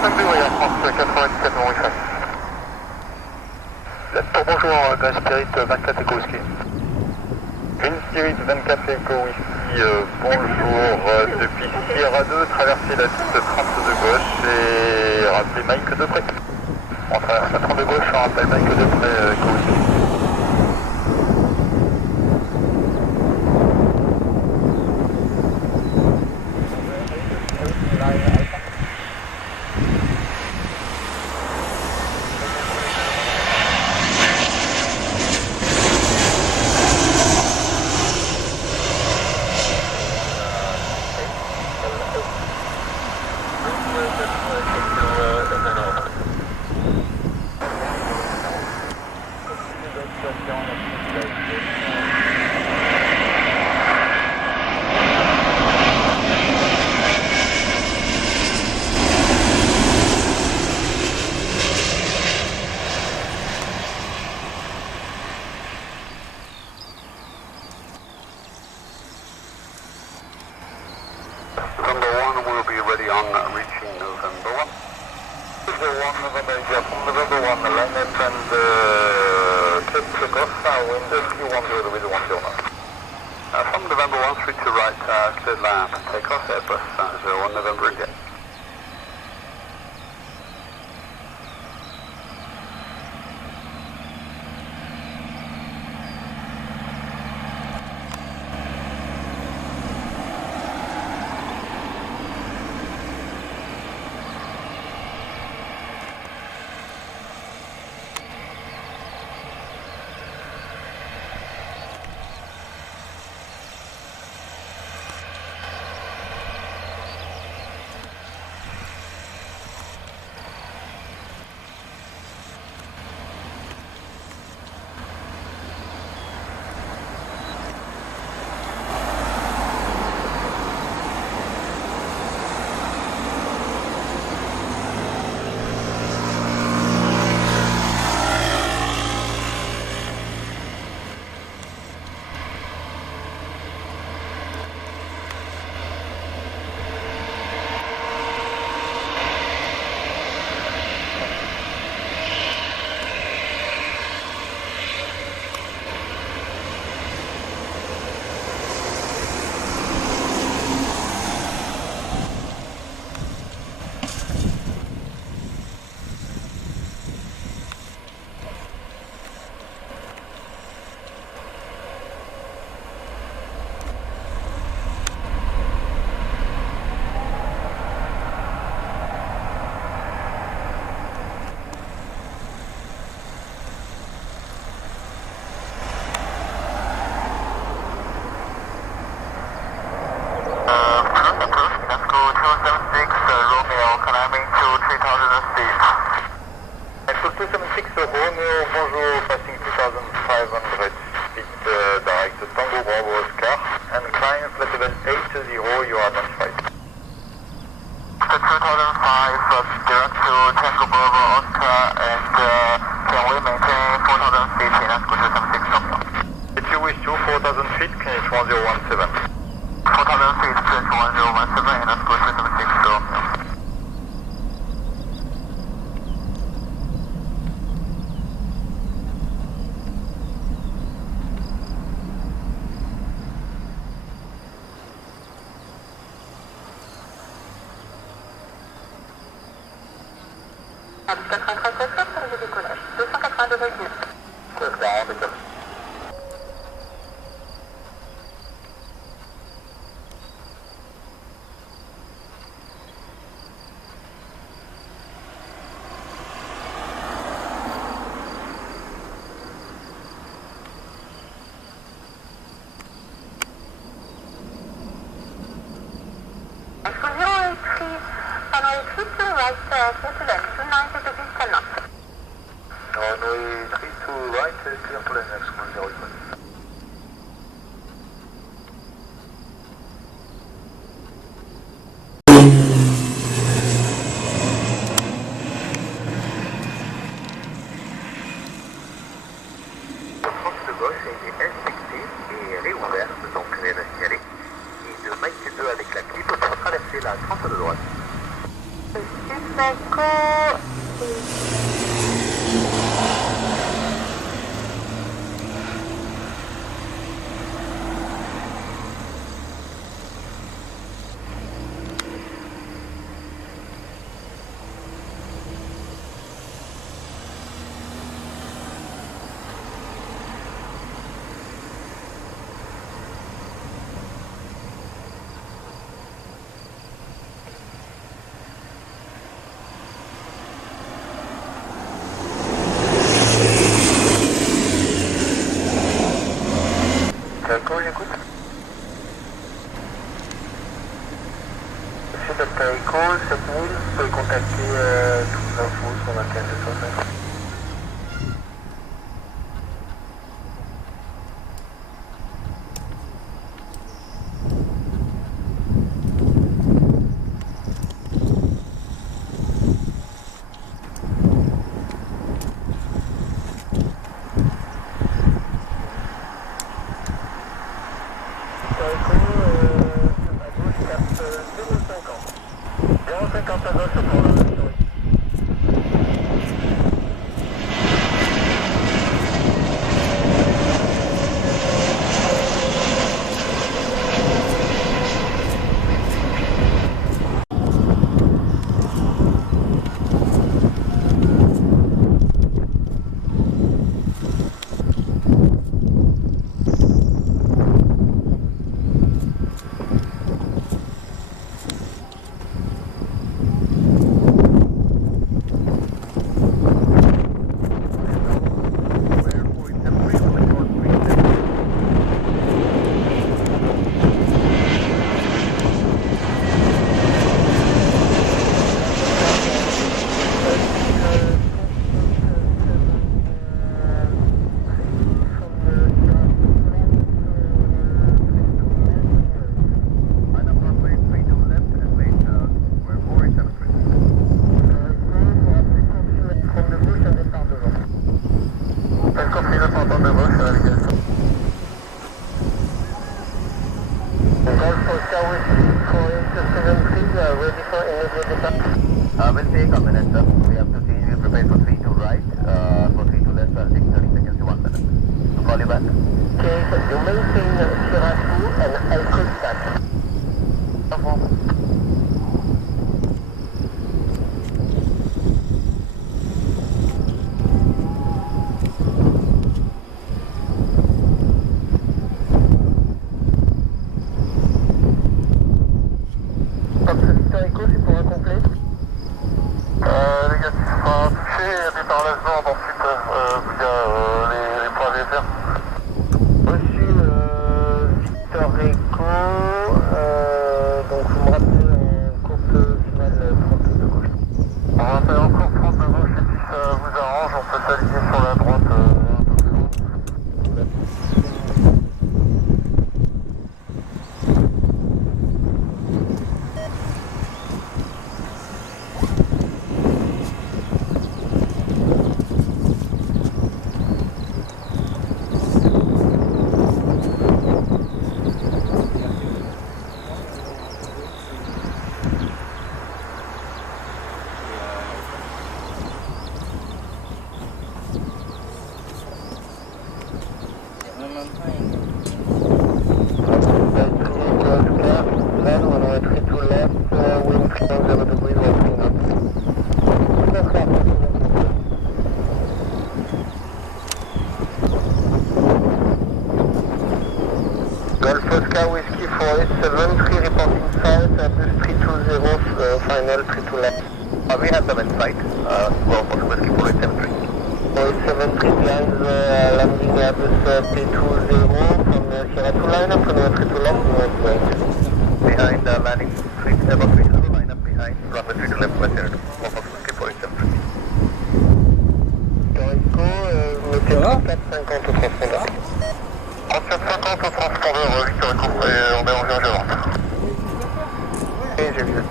France 97 Maurice. Bonjour, Grand Spirit 24 Echo Whisky. Green Spirit 24 Echo Whisky, bonjour, depuis Sierra 2, traversez la piste 32 gauche et rappelez Mike de près. On traverse la 32 gauche, on rappelle Mike de près, Echo Whisky. La 30 de droite. J'écoute. Monsieur Delta Echo, 7000, vous pouvez contacter toutes les infos sur la 1550. We'll take a minute, sir. We have to see. We're prepared for 3 to right. For 3 to left, I'll take 30 seconds to 1 minute. So call you back. Okay, so you maintain Sierra 2 and I'll call you back. We have them in sight. Well, for whiskey 4873. 4873 lines landing Airbus P20 from Sierra 2 line up, runway 32 left, north right. Behind landing 3, about 300, line up behind, runway 32 left, west Sierra 2. Well, for whiskey 4873. Caraïbes, mettez 3450 au transpondeur. 3450 au transpondeur, Victor Echo, et on est en urgence. Et j'ai vu.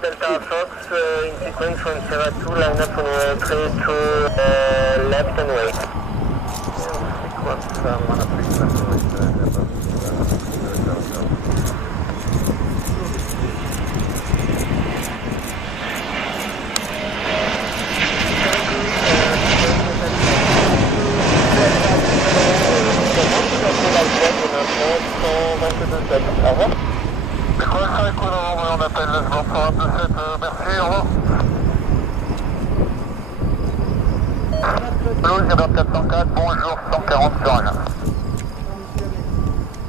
Delta Fox in sequence from Sierra 2, line up on 3 to left and right. Sequence, écoute, on appelle le sport 127, merci, au revoir. Blues, 404, bonjour, 140 sur Agen.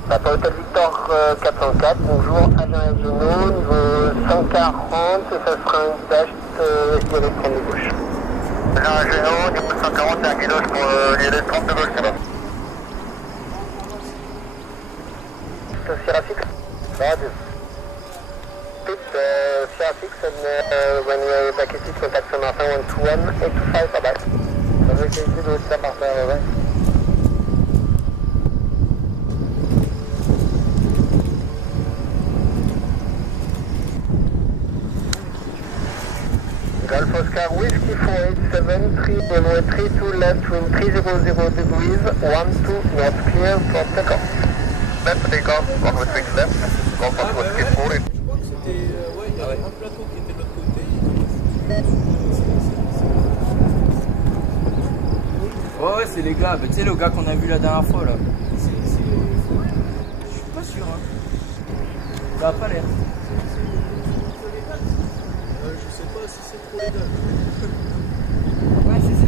Bateau Hôtel Victor 404, bonjour, agent régionaux, niveau 140, et ça sera un dash ILS 30 de gauche. Agent régionaux, niveau 140, c'est un guidage pour l'ILS 30 de gauche, là-bas. Sierra 6, Roger. Sierra 6, and when we are evacuated, contact Saint-Martin 121, 825, bye-bye. Avec les guides de Saint-Martin, ouais. Golf Oscar Whiskey 4873, runway 32 left, wind 300 degrees, 12 knots clear for takeoff. Left takeoff, runway 3 left, Golf Oscar Whiskey 48. Je crois que c'était. Ouais, il y avait un plateau qui était de l'autre côté. Ouais, c'est les gars. Tu sais, le gars qu'on a vu la dernière fois là. Je suis pas sûr. Hein. Ça a pas l'air. Je sais pas si c'est trop légal. Ouais, c'est ça.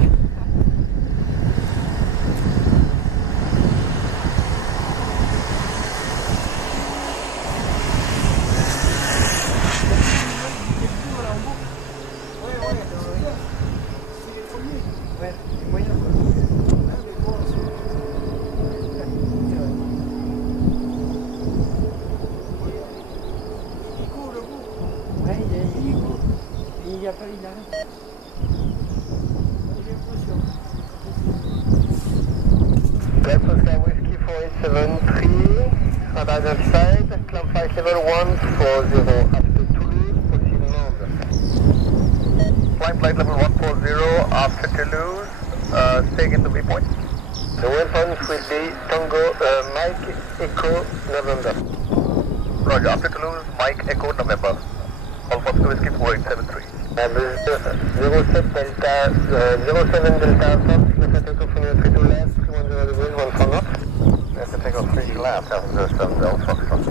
Golf Oscar Whiskey 4873, unidentified, climb flight level 140, after Toulouse, proceed north. Climb flight level 140 after Toulouse, staying in the waypoint. The waypoint will be Tango, Mike Echo November. Roger, after Toulouse, Mike Echo November. Golf Oscar Whiskey 4873. 07 Delta, 07 Delta, Fox, left takeoff from your 32 left, 310 degrees, 14 knots. Left takeoff 3 left, after 07 Delta, Fox.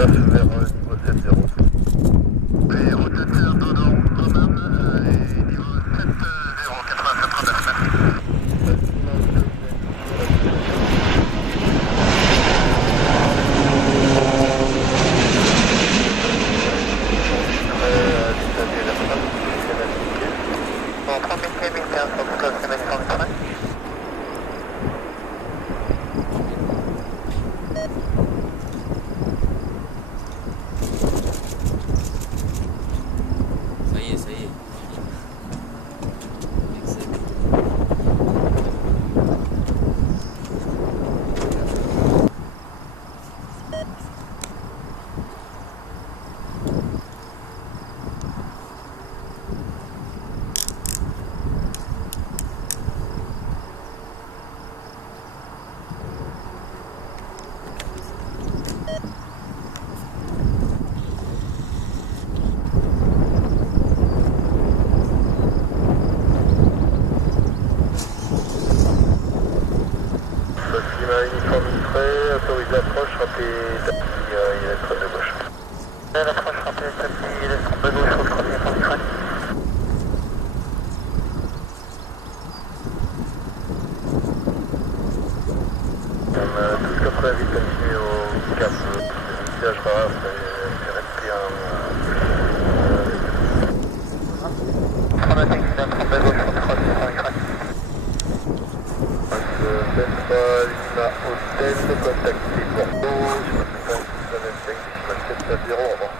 9 vers niveau 7-0. Et route un peu dans Roman et niveau 7-0, 87-39 mètres. Ça y est. Excellent. Uniforme prêt, autorisé approche, rappelez taxi, il va être de gauche. L'approche, rappelez taxi, il est de gauche, je crois qu'il est en prêt. On a tout ce qu'après la vie continue au cap, le village rare, c'est resté un... taxi, il est en de gauche, je crois qu'il est en prêt. Lima Hôtel, contacté Bordeaux, je me fais 7-0, au revoir.